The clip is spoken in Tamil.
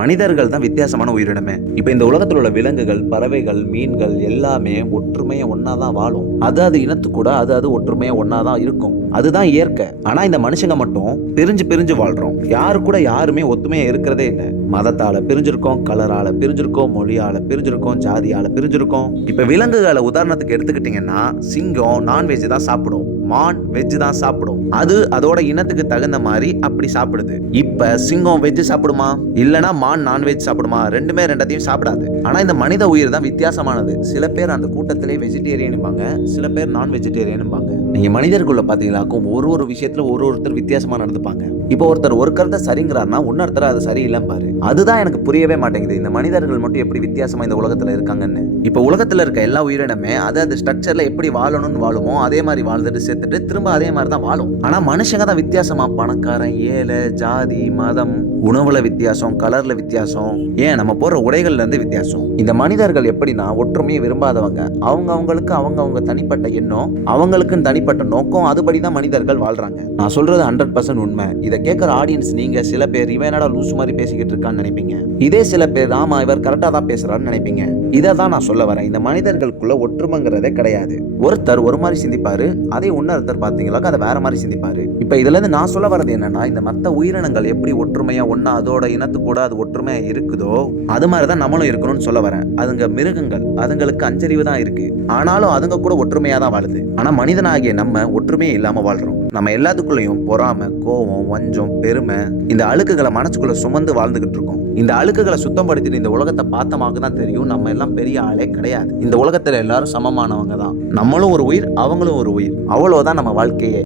மனிதர்கள் தான் வித்தியாசமான உயிரினமே. இப்ப இந்த உலகத்தில் உள்ள விலங்குகள், பறவைகள், மீன்கள் எல்லாமே ஒற்றுமையா ஒன்னாதான் வாழும். அது இனத்து கூட அது ஒற்றுமையா ஒன்னாதான் இருக்கும். அதுதான் இயற்கை. ஆனா இந்த மனுஷங்க மட்டும் பிரிஞ்சு பிரிஞ்சு வாழ்றோம். யாரு கூட யாருமே ஒத்துமையா இருக்கிறதே இல்லை. மதத்தால பிரிஞ்சிருக்கோம், கலரால பிரிஞ்சிருக்கோம், மொழியால பிரிஞ்சிருக்கோம், ஜாதியால பிரிஞ்சிருக்கோம். இப்ப விலங்குகளை உதாரணத்துக்கு எடுத்துக்கிட்டீங்கன்னா, சிங்கம் நான்வெஜ் தான் சாப்பிடும், மான் வெஜ் தான் சாப்பிடும். அதோட இனத்துக்கு தகுந்த மாதிரி அப்படி சாப்பிடுது. இப்ப சிங்கம் வெஜ் சாப்பிடுமா, இல்லனா மான் நான்வெஜ் சாப்பிடுமா? ரெண்டத்தையும் சாப்பிடாது. ஆனா இந்த மனித உயிர் தான் வித்தியாசமானது. சில பேர் அந்த கூட்டத்திலே வெஜிடேரியன்பாங்க, சில பேர் நான் வெஜிடேரியன்பாங்க. நீங்க மனிதர்குள்ள பாத்தீங்களாக்கும் ஒரு விஷயத்துல ஒருத்தர் வித்தியாசமா நடந்துப்பாங்க. இப்போ ஒருத்தர் ஒரு கருத்தை சரிங்கிறாருன்னா இன்னொருத்தர் அது சரியில்லைன்னு பாரு. அதுதான் எனக்கு புரியவே மாட்டேங்குது. இந்த மனிதர்கள் மட்டும் எப்படி வித்தியாசமா இந்த உலகத்துல இருக்காங்கன்னு. இப்ப உலகத்துல இருக்க எல்லா உயிரினமே அது ஸ்ட்ரக்சர்ல எப்படி வாழணும்னு வாழுமோ அதே மாதிரி வாழ்ந்துட்டு செத்துட்டு திரும்ப அதே மாதிரி தான் வாழும். ஆனா மனுஷங்க தான் வித்தியாசமா. பணக்காரன், ஏழை, ஜாதி, மதம், உணவுல வித்தியாசம், கலர்ல வித்தியாசம், ஏன் நம்ம போற உடைகள்ல இருந்து வித்தியாசம். இந்த மனிதர்கள் எப்படின்னா ஒற்றுமையை விரும்பாதவங்க. அவங்களுக்கு அவங்க தனிப்பட்ட எண்ணம், அவங்களுக்குன்னு தனிப்பட்ட நோக்கம், அதுபடிதான் மனிதர்கள் வாழ்றாங்க. நான் சொல்றது 100% உண்மை. இதை கேட்கிற ஆடியன்ஸ் நீங்க சில பேர் இவன் என்னடா லூசு மாதிரி பேசிக்கிட்டு இருக்கான்னு நினைப்பீங்க. இதே சில பேர் ஆமா இவர் கரெக்டா தான் பேசுறாருன்னு நினைப்பீங்க. இதை தான் நான் சொல்ல வரேன். இந்த மனிதர்களுக்குள்ள ஒற்றுமைங்கிறதே கிடையாது. ஒருத்தர் ஒரு மாதிரி சிந்திப்பாரு, அதே இன்னொருத்தர் பாத்தீங்களா அதை வேற மாதிரி சிந்திப்பாரு. இப்ப இதுல இருந்து நான் சொல்ல வர்றது என்னன்னா, இந்த மத்த உயிரினங்கள் எப்படி ஒற்றுமையா ஒன்னா அதோட இனத்து கூட அது ஒற்றுமையா இருக்குதோ அது மாதிரிதான் நம்மளும் இருக்கணும்னு சொல்ல வரேன். அதுங்க மிருகங்கள், அதுங்களுக்கு அஞ்சறிவு தான் இருக்கு. ஆனாலும் அதுங்க கூட ஒற்றுமையா தான் வாழுது. ஆனா மனிதனாகிய நம்ம ஒற்றுமையே இல்லாம வாழ்றோம். நம்ம எல்லாத்துக்குள்ளேயும் பொறாமை, கோபம், வஞ்சம், பெருமை, இந்த அழுக்குகளை மனசுக்குள்ள சுமந்து வாழ்ந்துகிட்டு இருக்கோம். இந்த அழுக்குகளை சுத்தப்படுத்திட்டு இந்த உலகத்தை பார்த்தமாக தான் தெரியும் நம்ம எல்லாம் பெரிய ஆளே கிடையாது. இந்த உலகத்துல எல்லாரும் சமமானவங்க தான். நம்மளும் ஒரு உயிர், அவங்களும் ஒரு உயிர். அவ்வளவுதான் நம்ம வாழ்க்கையே.